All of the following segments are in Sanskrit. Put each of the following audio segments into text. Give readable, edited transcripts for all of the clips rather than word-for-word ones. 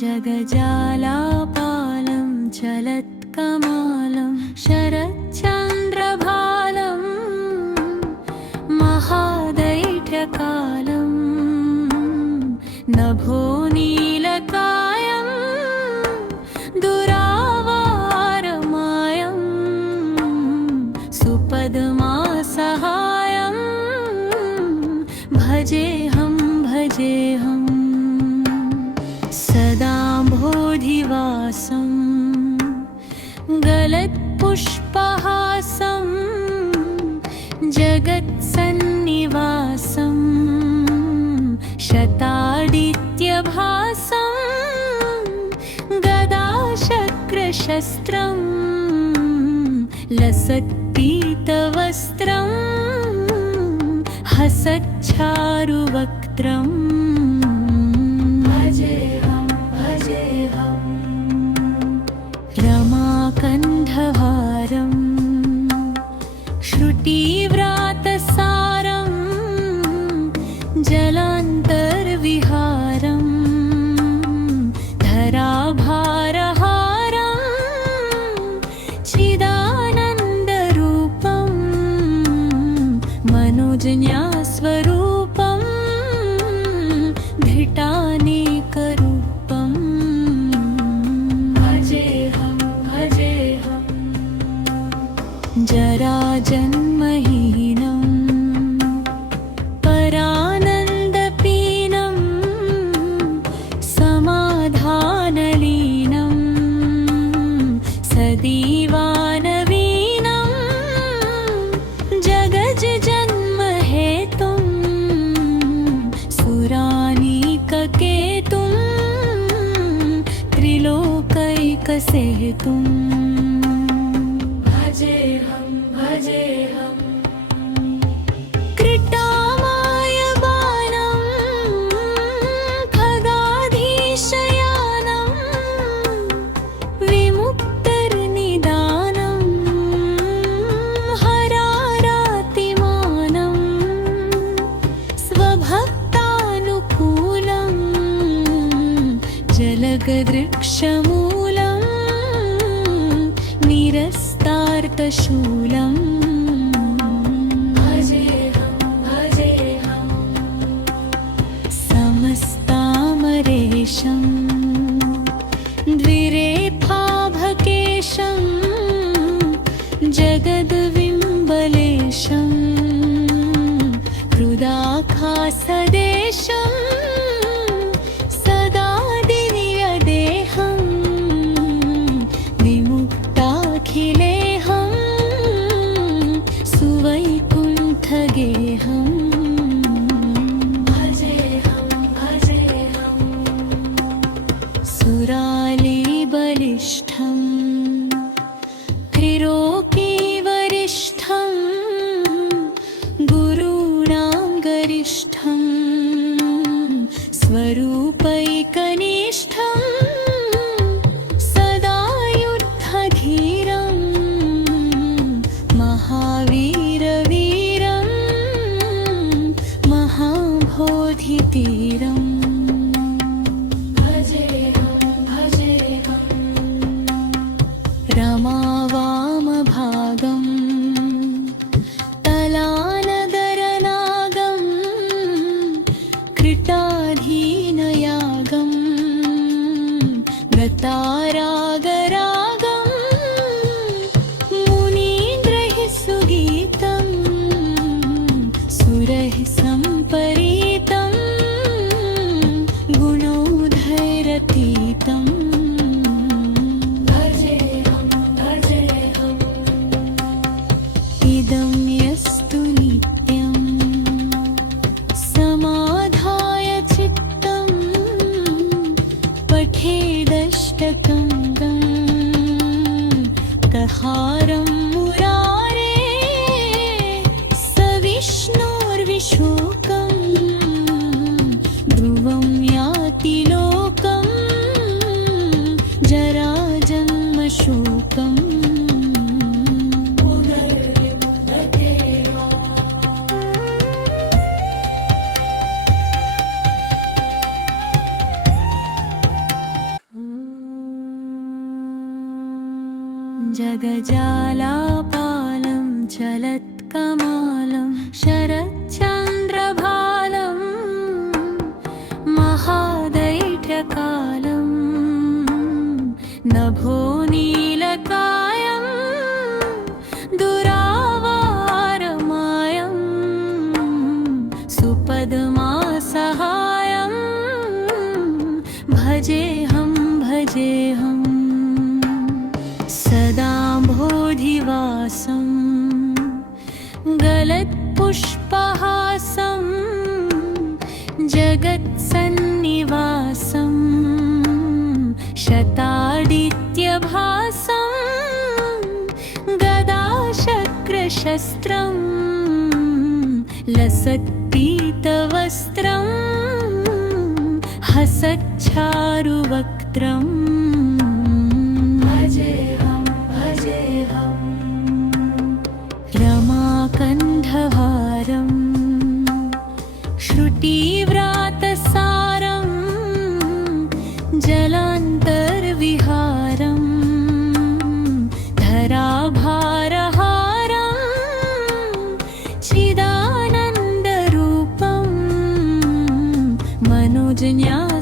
जगजालापालं चलत्कमालं शरच्चन्द्रभालं महादैत्यकालं नभोनीलकायं दुरावारमायं सुपद्मासहायं भजेऽहं सदा बोधिवासं गलत्पुष्पहासं जगत्सन्निवासं शतादित्यभासं गदाशक्रशस्त्रं लसत्पीतवस्त्रं हसच्चारुवक्त्रम् रमाकण्ठहारं श्रुतिव्रातसारं जलान्तर्विहारं धराभारहारं चिदानन्दरूपं मनोजन्यास्वरूपं धिटानेकरूपम् जराजन्महीनं परानन्दपीनं समाधानलीनं सदीवानवीनं जगज्जन्महेतुं सुरानीककेतुं त्रिलोकैकसेतुम् कृटामायबानं खगाधीशयानं विमुक्तर्निदानं हरारातिमानं स्वभक्तानुकूलं जलगदृक्षमूलं निरस्तार्तशूलम् समस्तामरेशं द्विरेफाभकेशं जगद्विम्बलेशं हृदाखासदेशं सदा दिव्यदेहं विमुक्ताखिलेहं सुवैकुण्ठगेहम् सुरालीबलिष्ठं त्रिलोकीवरिष्ठं गुरूणां गरिष्ठं स्वरूपैकनिष्ठं सदा युद्धधीरं महावीरवीरं महाबोधितीरम् रमावामभागं तलानगरनागं कृटाधीनयागं गतारागरागं मुनीन्द्रैः सुगीतं सुरैः सम्परीतं गुणोधैरतीतम् इदं यस्तु नित्यं समाधाय चित्तं पठेदष्टकम् जगजालापालं चलत्कमालं शरच्चन्द्रभालं महादैढ्यकालं नभोनीलकायं दुरावारमायं सुपद्मासहायं भजेऽहं सदा बोधिवासं गलत्पुष्पहासं जगत्सन्निवासं शतादित्यभासं गदाशक्रशस्त्रं लसत्पीतवस्त्रं हसच्चारुवक्त्रम् रमाकण्ठहारं श्रुतिव्रातसारं जलान्तर्विहारं धराभारहारं चिदानन्दरूपं मनोजन्यास्वरूपं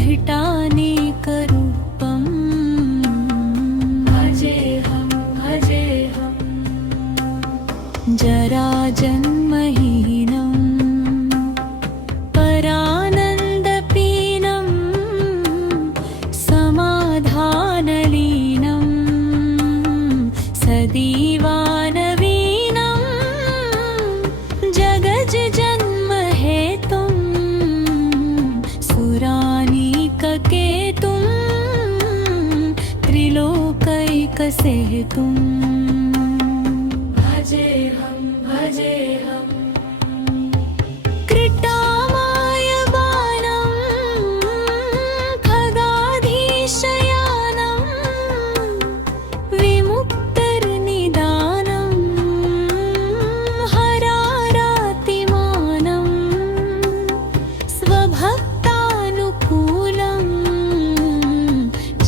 घृटानेकरूपम् जराजन्महीनं परानन्दपीनं समाधानलीनं सदीवानवीनं जगज्जन्महेतुं सुरानीककेतुं त्रिलोकैकसेतुम् कृटामायमानं खगाधीशयानं विमुक्तर्निदानं हरारातिमानं स्वभक्तानुकूलं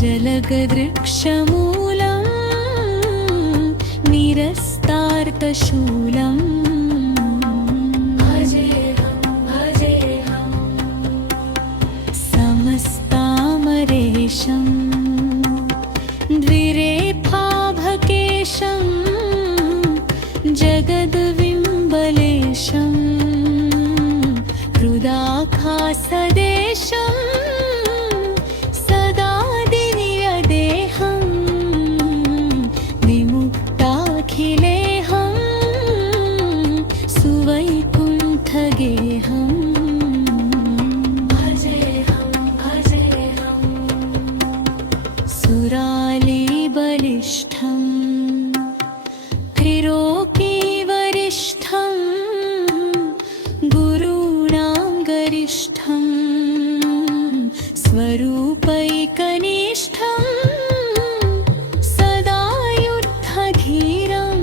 जलगदृक्षमूलं निरस्तार्तशूलम् समस्तामरेशं द्विरेफाभकेशं जगद्विम्बलेशं हृदाखासदेशं सदा दिव्यदेहं विमुक्ताखिलेहं सुवैकुण्ठगेहम् सुरालीबलिष्ठं त्रिलोकीवरिष्ठं गुरूणां गरिष्ठं स्वरूपैकनिष्ठं सदा युद्धधीरं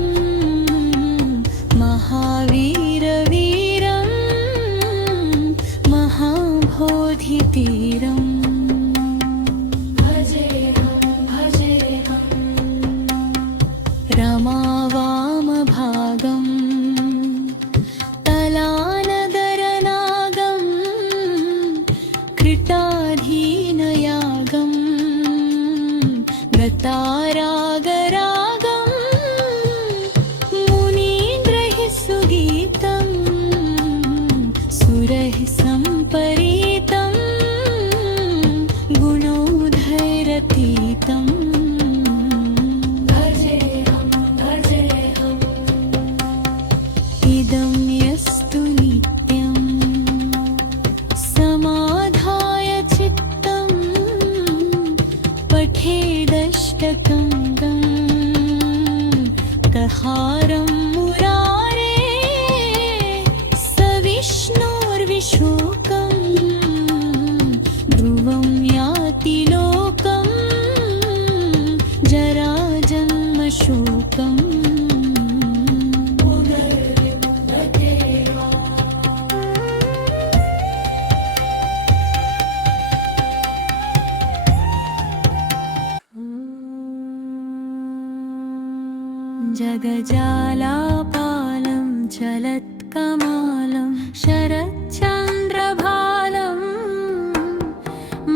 महावीरवीरं महाबोधितीरम् रमावामभागं तलानगरनागं कृताधीनयागं गतारागरागं मुनीन्द्रैः सुगीतं सुरैः सम्परीतं गुणोधैरतीतम् इदं यस्तु नित्यं समाधाय चित्तं पठेदष्टकम् खगजालापालं चलत्कमालं शरच्चन्द्रभालं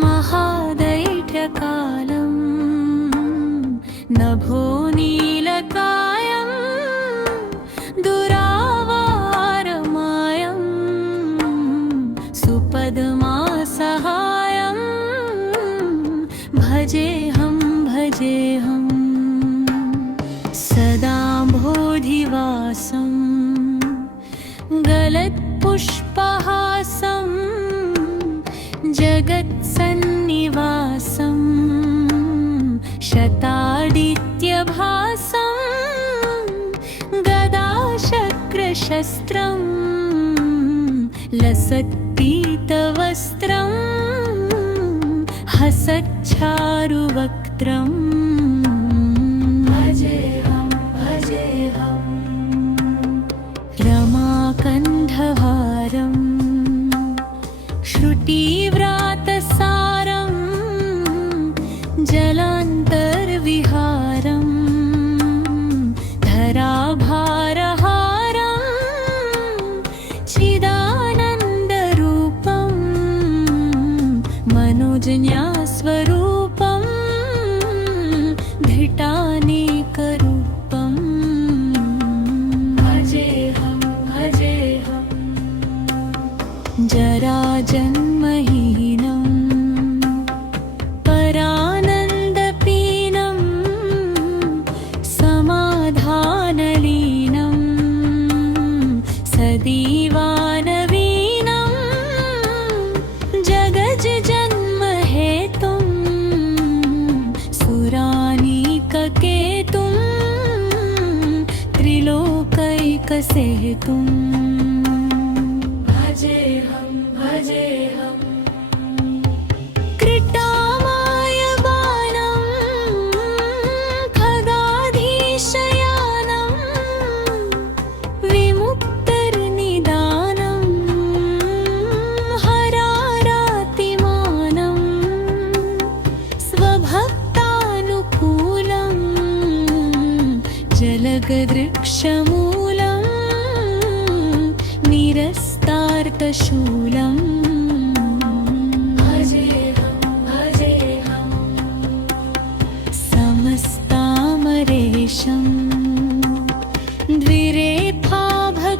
महादैत्यकालं नभोनीलकायं दुरावारमायं सुपद्मासहायं भजेऽहं भजेऽहं सदा बोधिवासं गलत्पुष्पहासं जगत्सन्निवासं शतादित्यभासं गदाशक्रशस्त्रं लसत्पीतवस्त्रं हसच्चारुवक्त्रम् रमाकण्ठहारं श्रुतिव्रातसारं जलान्तर्विहारं धराभारहारं चिदानन्दरूपं मनोजन्यास्वरूपं धृटानेकरूपम् जराजन्महीनं परानन्दपीनं समाधानलीनं सदीवानवीनं जगज्जन्महेतुं सुरानीककेतुं त्रिलोकैकसेतुम् कृटामायबाणं खगाधीशयानं विमुक्तर्निदानं हरारातिमानं स्वभक्तानुकूलं जलगदृक्षमूलं निरस्तार्तशूलम् समस्तामरेशं द्विरेफाभकेशं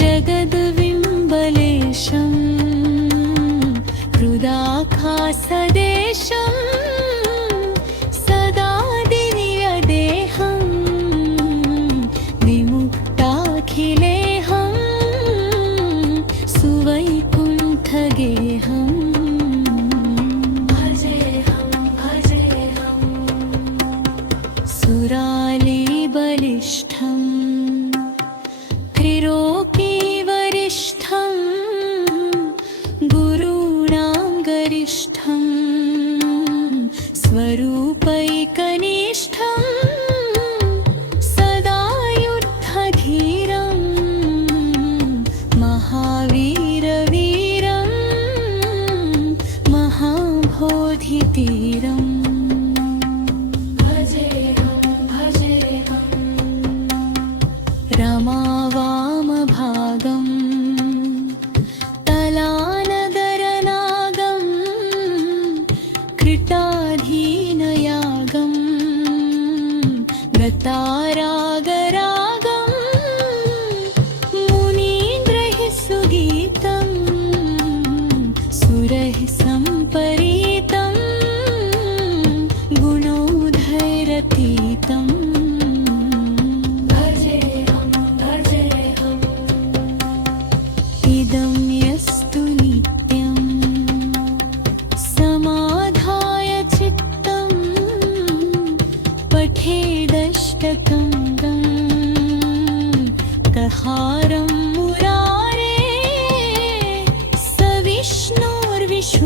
जगद्विम्बलेशं हृदाखासदेशं सदा दिव्यदेहं विमुक्ताखिलेहं सुवैकुण्ठगेहम् सुरालीबलिष्ठं त्रिलोकीवरिष्ठं गुरूणां गरिष्ठं स्वरूपैकनिष्ठं सदा युद्धधीरं महावीरवीरं महाबोधितीरम् रमावामभागं तलानगरनागं कृताधीनयागं गतारागरागं मुनीन्द्रैः सुगीतं सुरैः सम्परीतं गुणोधैरतीतम् इदं यस्तु नित्यं समाधाय चित्तं पठेदष्टकं कहारं मुरारे स विष्णोर्विशोकम्